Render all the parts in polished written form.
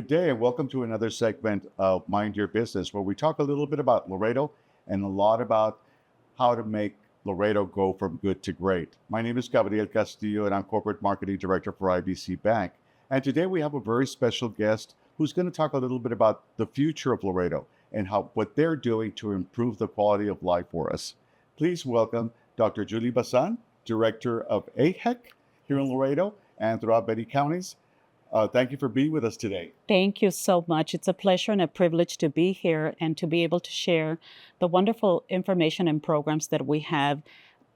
Good day, and welcome to another segment of Mind Your Business, where we talk a little bit about Laredo and a lot about how to make Laredo go from good to great. My name is Gabriel Castillo, and I'm Corporate Marketing Director for IBC Bank. And today we have a very special guest who's going to talk a little bit about the future of Laredo and how what they're doing to improve the quality of life for us. Please welcome Dr. Julie Bazán, Director of AHEC here in Laredo and throughout many counties. Thank you for being with us today. Thank you so much. It's a pleasure and a privilege to be here and to be able to share the wonderful information and programs that we have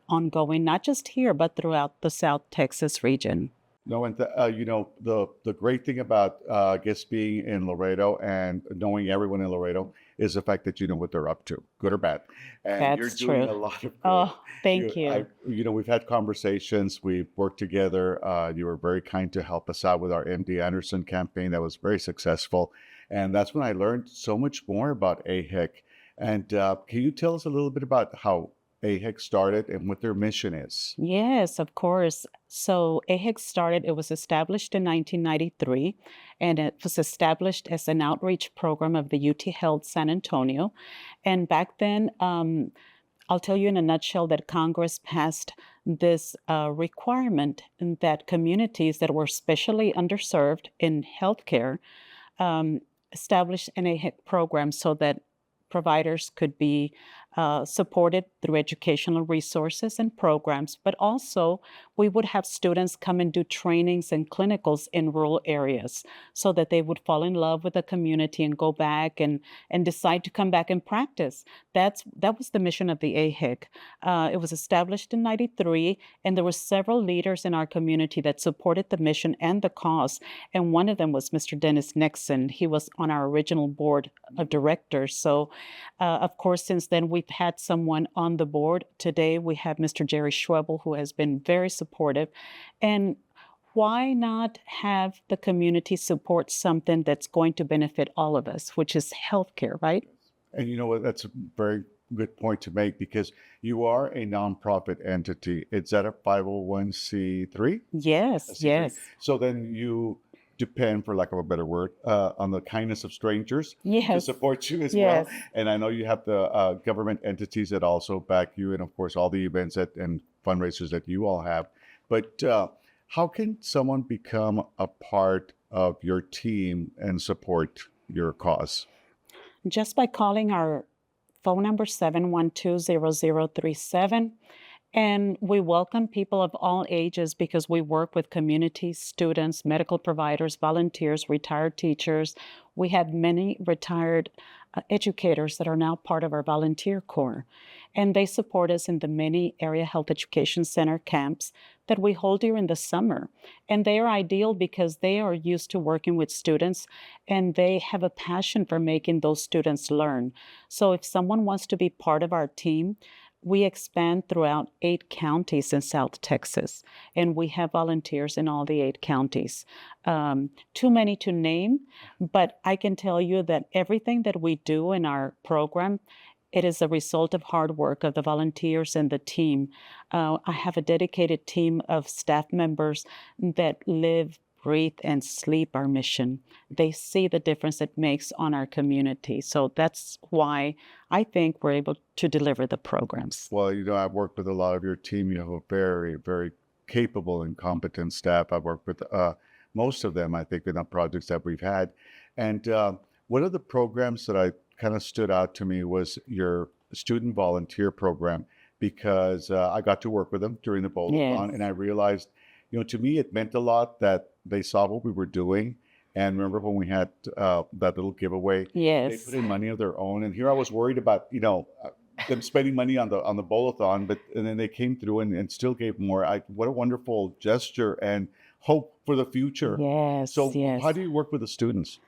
ongoing, not just here, but throughout the South Texas region. No, and the great thing about I guess being in Laredo and knowing everyone in Laredo is the fact that you know what they're up to, good or bad, and you're That's doing true. a lot of good. Oh, thank you. We've had conversations, we've worked together. You were very kind to help us out with our MD Anderson campaign that was very successful, and that's when I learned so much more about AHEC. And can you tell us a little bit about how AHEC started and what their mission is? Yes, of course. So AHEC started, it was established in 1993, and it was established as an outreach program of the UT Health San Antonio. And back then, I'll tell you in a nutshell that Congress passed this requirement that communities that were especially underserved in healthcare establish an AHEC program so that providers could be supported through educational resources and programs, but also we would have students come and do trainings and clinicals in rural areas so that they would fall in love with the community and go back and decide to come back and practice. That was the mission of the AHIC. It was established in 93, and there were several leaders in our community that supported the mission and the cause, and one of them was Mr. Dennis Nixon. He was on our original board of directors. So, of course, since then, we've had someone on the board. Today, we have Mr. Jerry Schwebel, who has been very supportive. And why not have the community support something that's going to benefit all of us, which is healthcare, right? And you know what? That's a very good point to make because you are a nonprofit entity. It's at a 501c3. Yes, yes, So then you depend, for lack of a better word, on the kindness of strangers to yes, support you as well. yes. And I know you have the government entities that also back you, and of course all the events and fundraisers that you all have. But how can someone become a part of your team and support your cause? Just by calling our phone number 712-0037. And we welcome people of all ages because we work with community, students, medical providers, volunteers, retired teachers. We have many retired educators that are now part of our volunteer corps. And they support us in the many area health education center camps that we hold during the summer. And they are ideal because they are used to working with students and they have a passion for making those students learn. So if someone wants to be part of our team, we expand throughout 8 counties in South Texas, and we have volunteers in all the 8 counties. Too many to name, but I can tell you that everything that we do in our program, it is a result of hard work of the volunteers and the team. I have a dedicated team of staff members that live, breathe, and sleep our mission. They see the difference it makes on our community. So that's why I think we're able to deliver the programs. Well, I've worked with a lot of your team. You have a very, very capable and competent staff. I've worked with most of them, I think, in the projects that we've had. And one of the programs that I kind of stood out to me was your student volunteer program because I got to work with them during the bowl-a-thon, Yes. and I realized, to me, it meant a lot that they saw what we were doing. And remember when we had that little giveaway, they Yes. put in money of their own. And here I was worried about, them spending money on the bowl-a-thon, and then they came through and still gave more. What a wonderful gesture and hope for the future. Yes, So how yes. do you work with the students?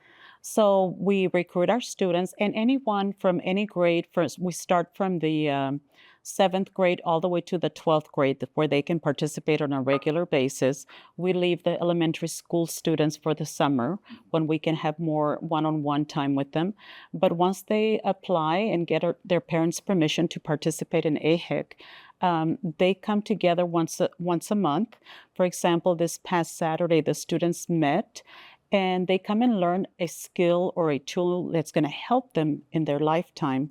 So we recruit our students and anyone from any grade. First, we start from the 7th grade all the way to the 12th grade where they can participate on a regular basis. We leave the elementary school students for the summer when we can have more one-on-one time with them. But once they apply and get their parents' permission to participate in AHEC, they come together once a month. For example, this past Saturday, the students met and they come and learn a skill or a tool that's going to help them in their lifetime.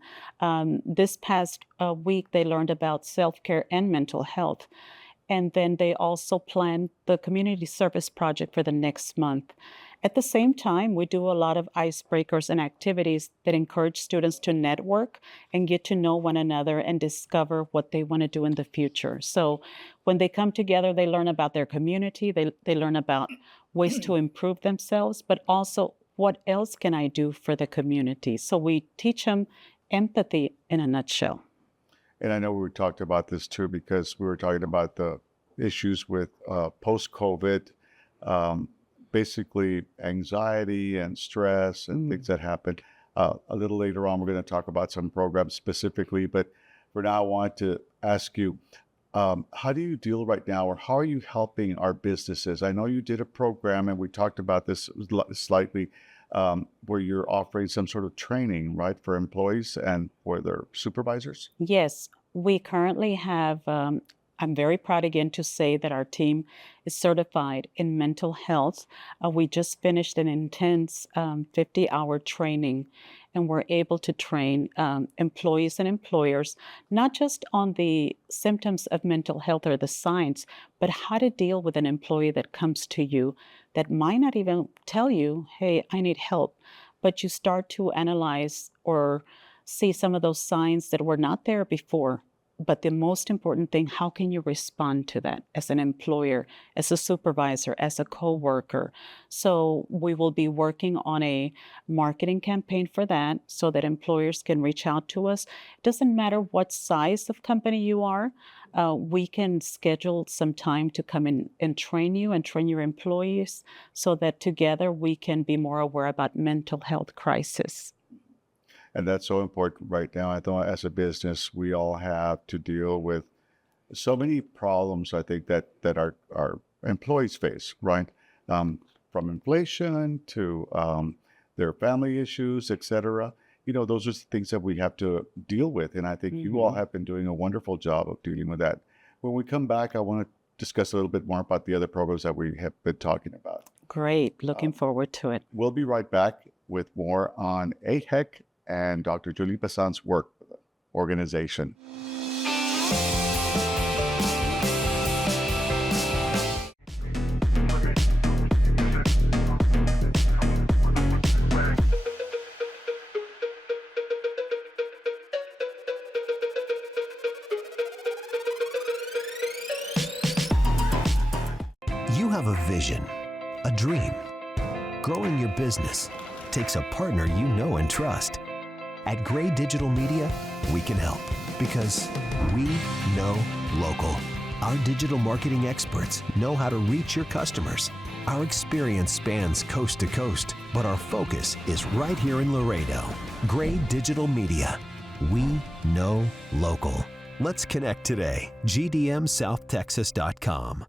This past week, they learned about self care and mental health. And then they also plan the community service project for the next month. At the same time, we do a lot of icebreakers and activities that encourage students to network and get to know one another and discover what they want to do in the future. So when they come together, they learn about their community, they learn about ways to improve themselves, but also what else can I do for the community? So we teach them empathy in a nutshell. And I know we talked about this too because we were talking about the issues with post-COVID, um, basically anxiety and stress and things that happen. A little later on, we're going to talk about some programs specifically, but for now, I want to ask you, how do you deal right now, or how are you helping our businesses? I know you did a program, and we talked about this slightly, where you're offering some sort of training, right, for employees and for their supervisors? Yes, we currently have. I'm very proud again to say that our team is certified in mental health. We just finished an intense 50-hour training, and we're able to train employees and employers not just on the symptoms of mental health or the signs, but how to deal with an employee that comes to you that might not even tell you, hey, I need help. But you start to analyze or see some of those signs that were not there before. But the most important thing, how can you respond to that as an employer, as a supervisor, as a coworker? So we will be working on a marketing campaign for that so that employers can reach out to us. It doesn't matter what size of company you are. We can schedule some time to come in and train you and train your employees so that together we can be more aware about mental health crisis. And that's so important right now. I thought as a business, we all have to deal with so many problems, I think, that our employees face, right? From inflation to their family issues, et cetera. You know, those are things that we have to deal with. And I think you all have been doing a wonderful job of dealing with that. When we come back, I want to discuss a little bit more about the other programs that we have been talking about. Great. Looking forward to it. We'll be right back with more on AHEC and Dr. Julie Bazán's work with the organization. You have a vision, a dream. Growing your business takes a partner you know and trust. At Gray Digital Media, we can help because we know local. Our digital marketing experts know how to reach your customers. Our experience spans coast to coast, but our focus is right here in Laredo. Gray Digital Media. We know local. Let's connect today. GDMSouthTexas.com.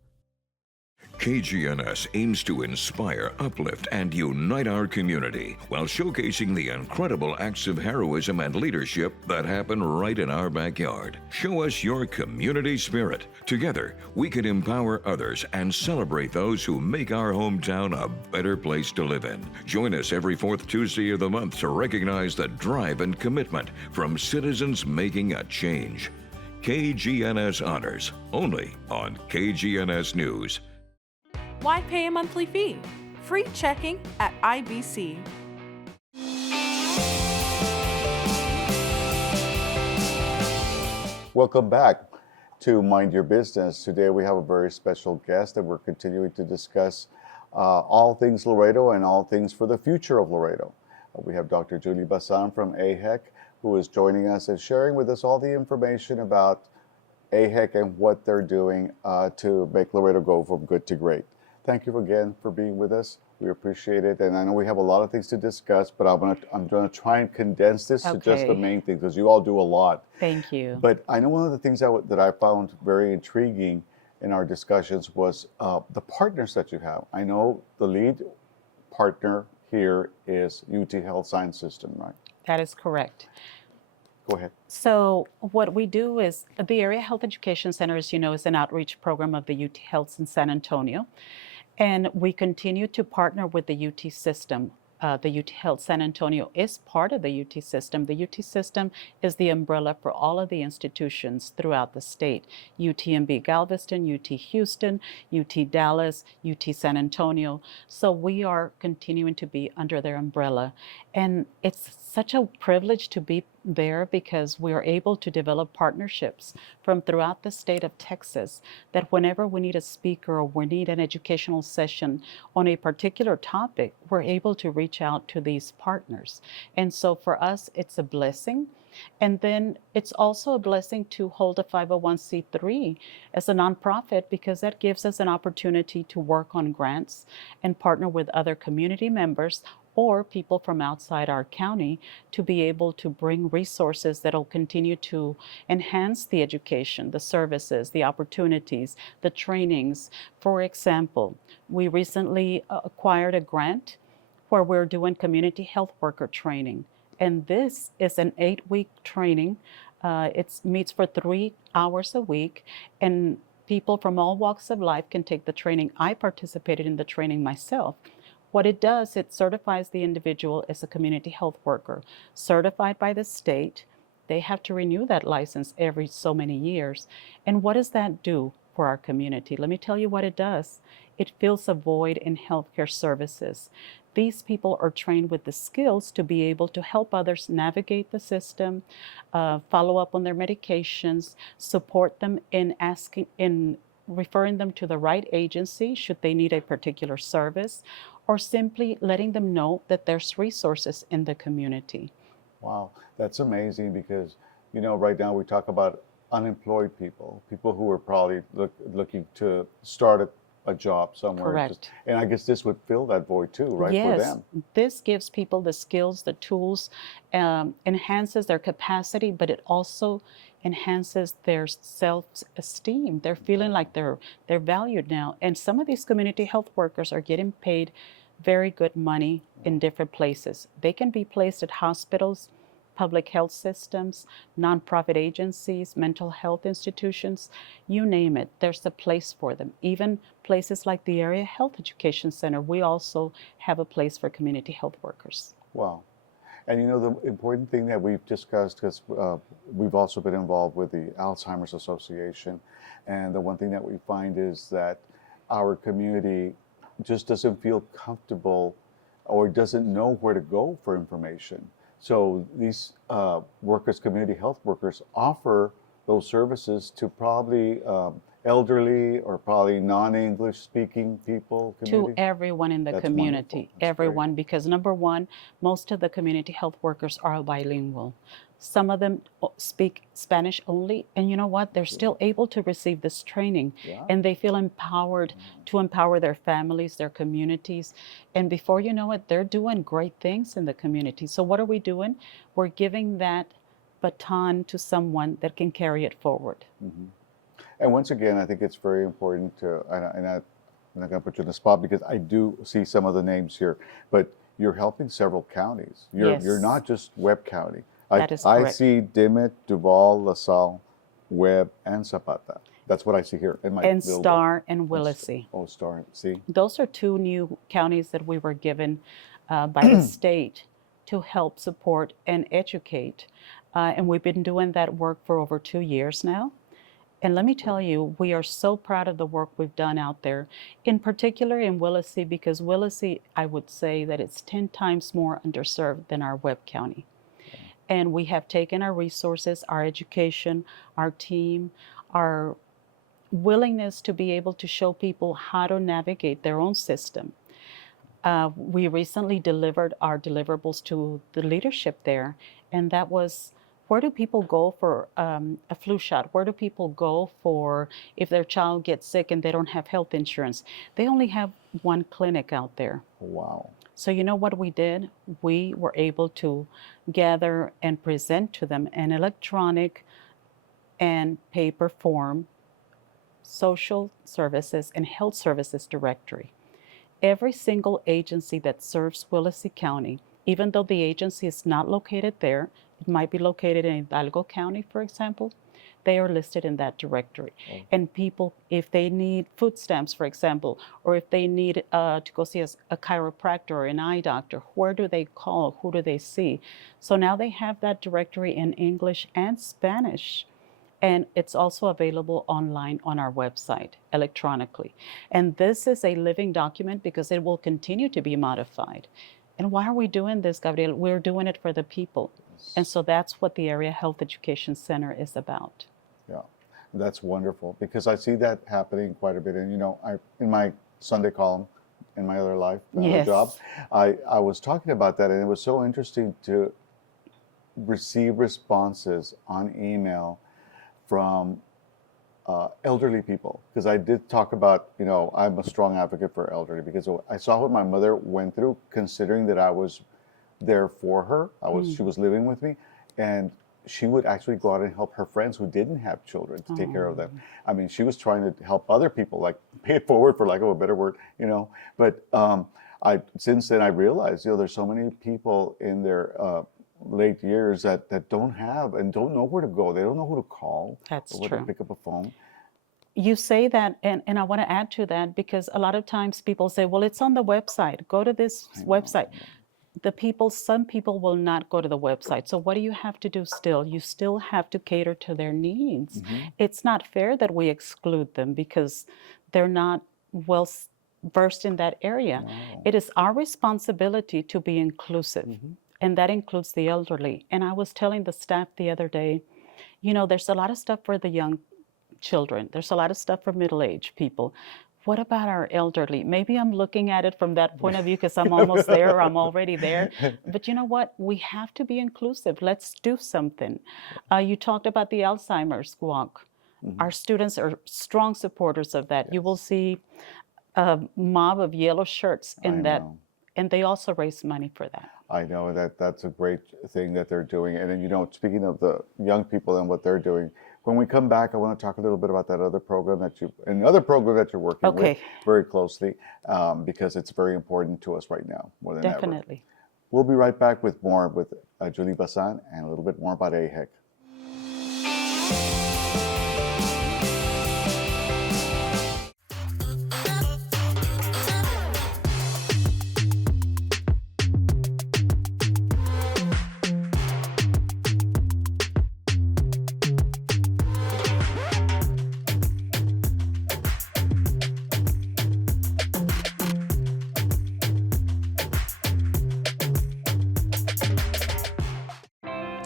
KGNS aims to inspire, uplift, and unite our community while showcasing the incredible acts of heroism and leadership that happen right in our backyard. Show us your community spirit. Together, we can empower others and celebrate those who make our hometown a better place to live in. Join us every fourth Tuesday of the month to recognize the drive and commitment from citizens making a change. KGNS Honors, only on KGNS News. Why pay a monthly fee? Free checking at IBC. Welcome back to Mind Your Business. Today we have a very special guest that we're continuing to discuss all things Laredo and all things for the future of Laredo. We have Dr. Julie Bazán from AHEC, who is joining us and sharing with us all the information about AHEC and what they're doing to make Laredo go from good to great. Thank you again for being with us. We appreciate it. And I know we have a lot of things to discuss, but I'm going to try and condense this to just the main things because you all do a lot. Thank you. But I know one of the things that I found very intriguing in our discussions was the partners that you have. I know the lead partner here is UT Health Science System, right? That is correct. Go ahead. So what we do is the Area Health Education Center, as you know, is an outreach program of the UT Health in San Antonio. And we continue to partner with the UT system. The UT Health San Antonio is part of the UT system. The UT system is the umbrella for all of the institutions throughout the state. UTMB Galveston, UT Houston, UT Dallas, UT San Antonio. So we are continuing to be under their umbrella. And it's such a privilege to be there because we are able to develop partnerships from throughout the state of Texas that whenever we need a speaker or we need an educational session on a particular topic, we're able to reach out to these partners. And so for us, it's a blessing. And then it's also a blessing to hold a 501c3 as a nonprofit because that gives us an opportunity to work on grants and partner with other community members or people from outside our county to be able to bring resources that will continue to enhance the education, the services, the opportunities, the trainings. For example, we recently acquired a grant where we're doing community health worker training. And this is an 8-week training. It meets for 3 hours a week, and people from all walks of life can take the training. I participated in the training myself. What it does, it certifies the individual as a community health worker, certified by the state. They have to renew that license every so many years. And what does that do for our community? Let me tell you what it does. It fills a void in healthcare services. These people are trained with the skills to be able to help others navigate the system, follow up on their medications, support them in referring them to the right agency should they need a particular service, or simply letting them know that there's resources in the community. Wow, that's amazing because, you know, right now we talk about unemployed people, people who are probably looking to start a job somewhere. Correct. And I guess this would fill that void too, right, yes, for them? this gives people the skills, the tools, enhances their capacity, but it also enhances their self-esteem. They're feeling like they're valued now. And some of these community health workers are getting paid very good money in different places. They can be placed at hospitals, public health systems, nonprofit agencies, mental health institutions, you name it, there's a place for them. Even places like the Area Health Education Center, we also have a place for community health workers. Wow. And you know, the important thing that we've discussed, because we've also been involved with the Alzheimer's Association, and the one thing that we find is that our community just doesn't feel comfortable or doesn't know where to go for information. So these workers, community health workers, offer those services to probably elderly or probably non-English speaking people. To everyone in the That's community, wonderful. That's everyone, great. because number one, most of the community health workers are bilingual. Some of them speak Spanish only, and you know what? They're still able to receive this training, Yeah. and they feel empowered to empower their families, their communities, and before you know it, they're doing great things in the community. So what are we doing? We're giving that baton to someone that can carry it forward. Mm-hmm. And once again, I think it's very important to, and I'm not going to put you on the spot because I do see some of the names here, but you're helping several counties. You're not just Webb County. That is I correct. see Dimmitt, Duval, LaSalle, Webb, and Zapata. That's what I see here in my And building. Star and Willacy. Oh, Star. See? Those are 2 new counties that we were given by the state to help support and educate. And we've been doing that work for over 2 years now. And let me tell you, we are so proud of the work we've done out there, in particular in Willacy, because Willacy, I would say that it's 10 times more underserved than our Webb County. And we have taken our resources, our education, our team, our willingness to be able to show people how to navigate their own system. We recently delivered our deliverables to the leadership there, and that was, where do people go for a flu shot? Where do people go for if their child gets sick and they don't have health insurance? They only have 1 clinic out there. Wow. So you know what we did? We were able to gather and present to them an electronic and paper form social services and health services directory. Every single agency that serves Willacy County, even though the agency is not located there, it might be located in Hidalgo County, for example, they are listed in that directory. Oh. And people, if they need food stamps, for example, or if they need to go see a chiropractor or an eye doctor, where do they call? Who do they see? So now they have that directory in English and Spanish. And it's also available online on our website electronically. And this is a living document because it will continue to be modified. And why are we doing this, Gabriel? We're doing it for the people. And so that's what the Area Health Education Center is about. Yeah, that's wonderful because I see that happening quite a bit. And, in my Sunday column, in my other life, Yes. job, I was talking about that, and it was so interesting to receive responses on email from elderly people, because I did talk about, I'm a strong advocate for elderly because I saw what my mother went through, considering that I was there for her. She was living with me, and she would actually go out and help her friends who didn't have children to take care of them. I mean, she was trying to help other people, like pay it forward, for lack of a better word, But since then I realized, there's so many people in their late years that don't have and don't know where to go. They don't know who to call. That's or where true. to pick up a phone. You say that, and I want to add to that, because a lot of times people say, well, it's on the website. Go to this website. Some people will not go to the website. So what do you have to do still? You still have to cater to their needs. It's not fair that we exclude them because they're not well versed in that area. No. It is our responsibility to be inclusive, and that includes the elderly. And I was telling the staff the other day, there's a lot of stuff for the young children. There's a lot of stuff for middle-aged people. What about our elderly? Maybe I'm looking at it from that point of view because I'm almost there or I'm already there. But you know what? We have to be inclusive. Let's do something. You talked about the Alzheimer's walk. Our students are strong supporters of that. You will see a mob of yellow shirts in that. And they also raise money for that. I know that's a great thing that they're doing. And then, speaking of the young people and what they're doing, when we come back, I want to talk a little bit about that other program another program that you're working with very closely, because it's very important to us right now, more than ever. Definitely. We'll be right back with more with Julie Bazán and a little bit more about AHEC.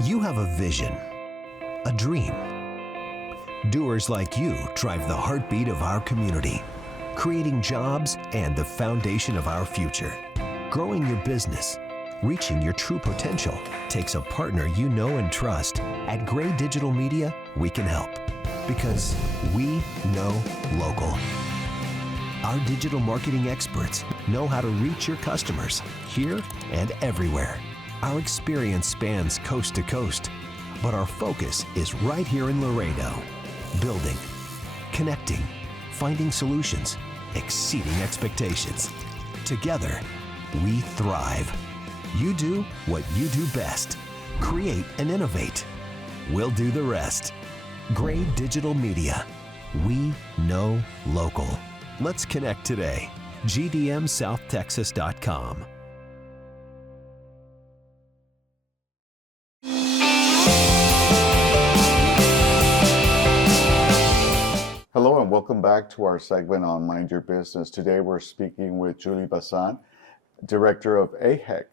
You have a vision, a dream. Doers like you drive the heartbeat of our community, creating jobs and the foundation of our future. Growing your business, reaching your true potential takes a partner you know and trust. At Gray Digital Media, we can help because we know local. Our digital marketing experts know how to reach your customers here and everywhere. Our experience spans coast to coast, but our focus is right here in Laredo. Building, connecting, finding solutions, exceeding expectations. Together, we thrive. You do what you do best. Create and innovate. We'll do the rest. Gray Digital Media. We know local. Let's connect today. gdmsouthtexas.com. Hello and welcome back to our segment on Mind Your Business. Today we're speaking with Julie Bazán, Director of AHEC,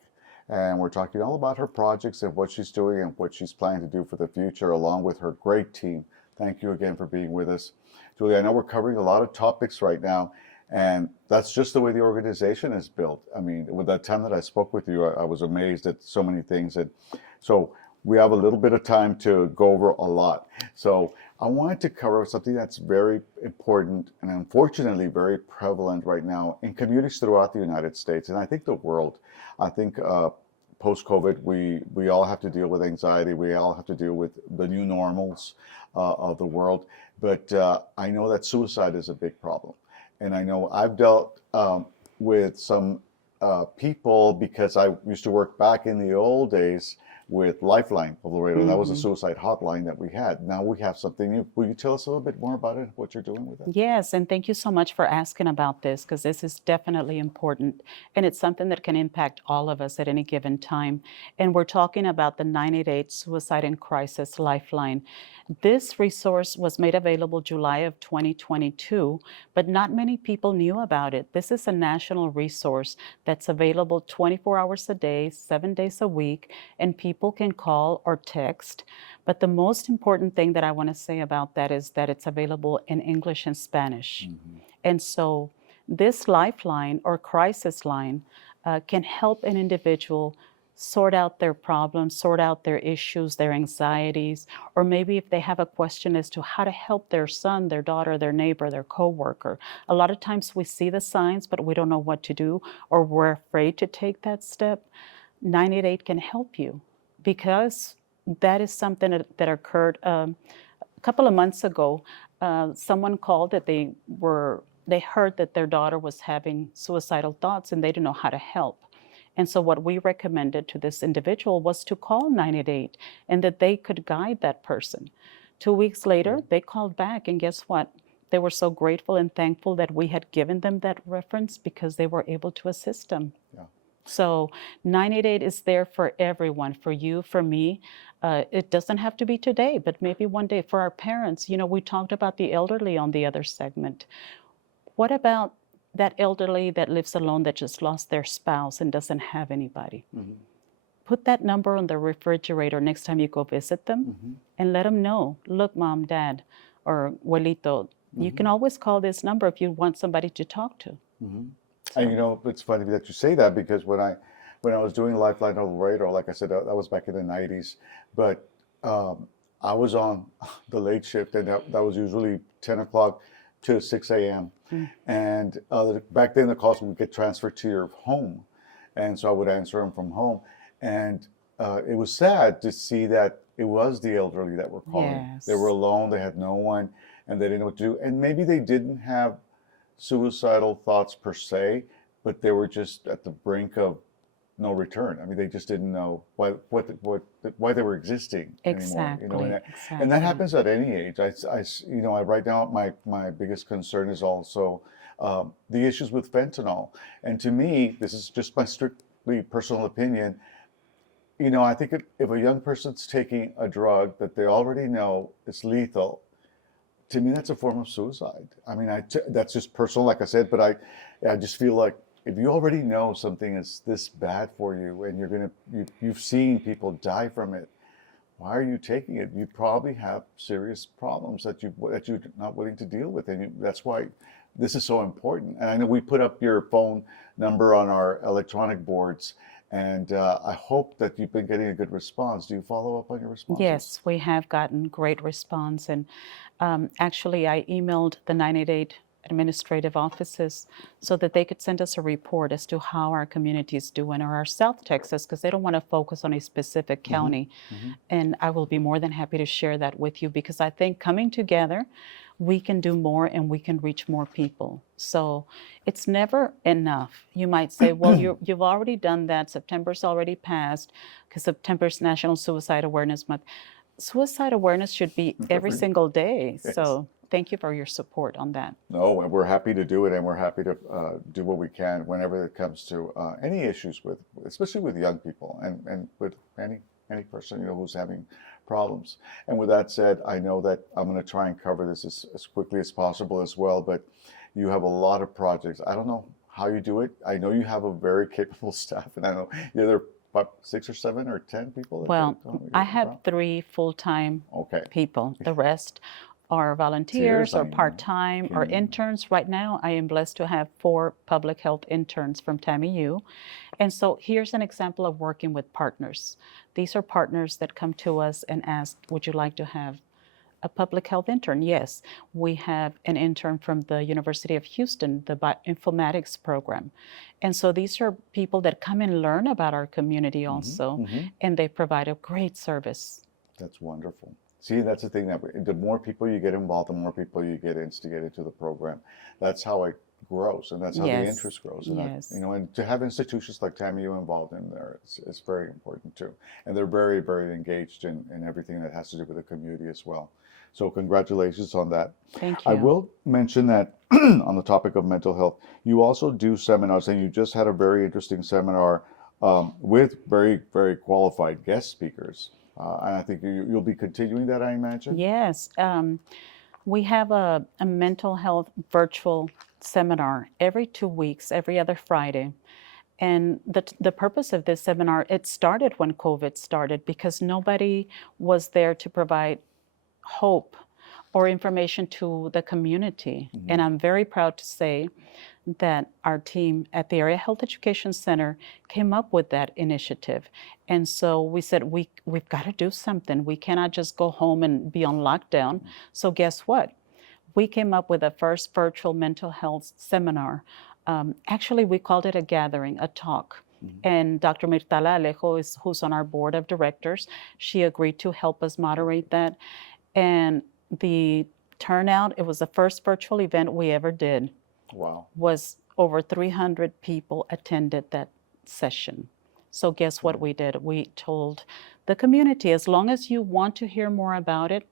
and we're talking all about her projects and what she's doing and what she's planning to do for the future along with her great team. Thank you again for being with us. Julie, I know we're covering a lot of topics right now, and that's just the way the organization is built. I mean, with that time that I spoke with you, I was amazed at so many things. And so we have a little bit of time to go over a lot. So I wanted to cover something that's very important and unfortunately very prevalent right now in communities throughout the United States, and I think the world. I think post-COVID, we all have to deal with anxiety. We all have to deal with the new normals of the world. But I know that suicide is a big problem. And I know I've dealt with some people because I used to work back in the old days with Lifeline of Laredo. That was a Mhm. suicide hotline that we had. Now we have something new. Will you tell us a little bit more about it, what you're doing with it? Yes, and thank you so much for asking about this because this is definitely important and it's something that can impact all of us at any given time. And we're talking about the 988 Suicide and Crisis Lifeline. This resource was made available July of 2022, but not many people knew about it. This is a national resource that's available 24 hours a day, 7 days a week, and people can call or text. But the most important thing that I want to say about that is that it's available in English and Spanish. And so this lifeline or crisis line can help an individual sort out their problems, sort out their issues, their anxieties, or maybe if they have a question as to how to help their son, their daughter, their neighbor, their coworker. A lot of times we see the signs, but we don't know what to do, or we're afraid to take that step. 988 can help you because that is something that occurred a couple of months ago. Someone called that they heard that their daughter was having suicidal thoughts and they didn't know how to help. And so what we recommended to this individual was to call 988 and that they could guide that person. 2 weeks later, they called back and guess what? They were so grateful and thankful that we had given them that reference because they were able to assist them. Yeah. So 988 is there for everyone, for you, for me. It doesn't have to be today, but maybe one day for our parents. You know, we talked about the elderly on the other segment. What about that elderly that lives alone that just lost their spouse and doesn't have anybody? Put that number on the refrigerator next time you go visit them and let them know, look, mom, dad, or abuelito, you can always call this number if you want somebody to talk to. And you know, it's funny that you say that because when I was doing Lifeline of Laredo, like I said, that was back in the 90s, but I was on the late shift and that was usually 10 o'clock to 6 a.m. And back then the calls would get transferred to your home. And so I would answer them from home. And it was sad to see that it was the elderly that were calling. Yes. They were alone, they had no one, and they didn't know what to do. And maybe they didn't have suicidal thoughts per se, but they were just at the brink of no return. I mean, they just didn't know why they were existing Exactly. anymore. You know, and that happens at any age. I write down my biggest concern is also the issues with fentanyl. And to me, this is just my strictly personal opinion. You know, I think if a young person's taking a drug that they already know is lethal, to me, that's a form of suicide. I mean, that's just personal, like I said, but I just feel like if you already know something is this bad for you and you've seen people die from it, why are you taking it? You probably have serious problems that you're not willing to deal with, and that's why this is so important. And I know we put up your phone number on our electronic boards, and I hope that you've been getting a good response. Do you follow up on your responses? Yes, we have gotten great response. And actually, I emailed the 988 administrative offices so that they could send us a report as to how our community is doing, or our South Texas, because they don't want to focus on a specific county. And I will be more than happy to share that with you because I think coming together, we can do more and we can reach more people. So it's never enough. You might say, well, you've already done that. September's already passed because September's National Suicide Awareness Month. Suicide awareness should be every single day. Yes. So thank you for your support on that. No, and we're happy to do it, and we're happy to do what we can whenever it comes to any issues especially with young people and with any person who's having problems. And with that said, I know that I'm going to try and cover this as quickly as possible as well. But you have a lot of projects. I don't know how you do it. I know you have a very capable staff, and I know there are about 6 or 7 or 10 people. Well, I have 3 full-time people. The rest are volunteers or part-time or interns. Right now, I am blessed to have 4 public health interns from TAMIU. And so here's an example of working with partners. These are partners that come to us and ask, would you like to have a public health intern? Yes. We have an intern from the University of Houston, the bioinformatics program. And so these are people that come and learn about our community also, and they provide a great service. That's wonderful. See, that's the thing that the more people you get involved, the more people you get instigated to the program. That's how it grows, and that's how the Yes. interest grows. And that, Yes. you know, and to have institutions like TAMU involved in there, it's very important too. And they're very, very engaged in everything that has to do with the community as well. So congratulations on that. Thank I you. will mention that on the topic of mental health, you also do seminars, and you just had a very interesting seminar with very, very qualified guest speakers. And I think you'll be continuing that, I imagine. Yes. We have a mental health virtual seminar every 2 weeks, every other Friday. And the purpose of this seminar, it started when COVID started because nobody was there to provide hope or information to the community. And I'm very proud to say that our team at the Area Health Education Center came up with that initiative. And so we said, we've got to do something. We cannot just go home and be on lockdown. So guess what? We came up with the first virtual mental health seminar. Actually, we called it a gathering, a talk. And Dr. Mirtala Alejo, who's on our board of directors, she agreed to help us moderate that. And the turnout, it was the first virtual event we ever did, Wow. was over 300 people attended that session. So guess what we did? We told the community, as long as you want to hear more about it,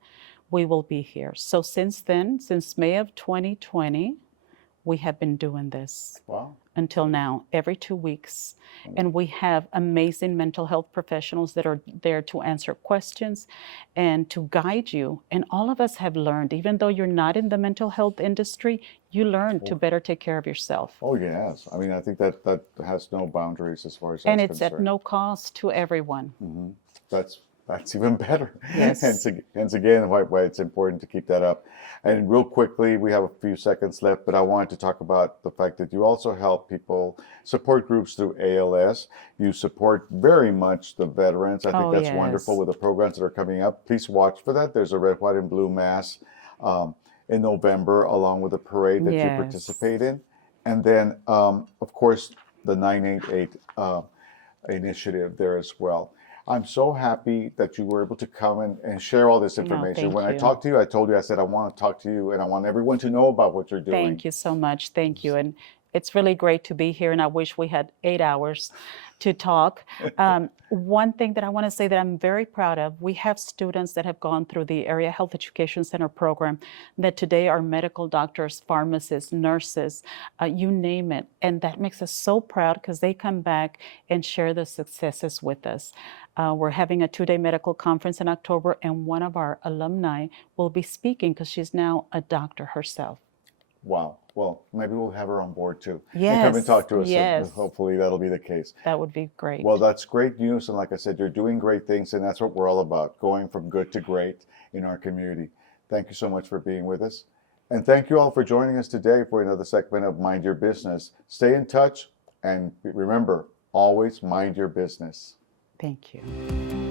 we will be here. So since then, since May of 2020, we have been doing this Wow. until now, every 2 weeks. And we have amazing mental health professionals that are there to answer questions and to guide you. And all of us have learned, even though you're not in the mental health industry, you learn to better take care of yourself. Oh, yes. I mean, I think that has no boundaries as far as And that's it's at concerned. no cost to everyone. That's even better. Yes. Hence again, why it's important to keep that up. And real quickly, we have a few seconds left, but I wanted to talk about the fact that you also help people support groups through ALS. You support very much the veterans. I think Oh, that's yes. wonderful with the programs that are coming up. Please watch for that. There's a red, white, and blue mass in November, along with a parade that you Yes. participate in. And then, of course, the 988 initiative there as well. I'm so happy that you were able to come and share all this information. thank When I you. talked to you, I told you, I said, I want to talk to you and I want everyone to know about what you're doing. Thank you so much. Thank you. And it's really great to be here. And I wish we had 8 hours to talk. One thing that I want to say that I'm very proud of, we have students that have gone through the Area Health Education Center program that today are medical doctors, pharmacists, nurses, you name it. And that makes us so proud because they come back and share the successes with us. We're having a 2-day medical conference in October, and one of our alumni will be speaking because she's now a doctor herself. Wow. Well, maybe we'll have her on board too. And Yes, come and talk to us. yes. Hopefully that'll be the case. That would be great. Well, that's great news. And like I said, you're doing great things. And that's what we're all about, going from good to great in our community. Thank you so much for being with us. And thank you all for joining us today for another segment of Mind Your Business. Stay in touch. And remember, always mind your business. Thank you.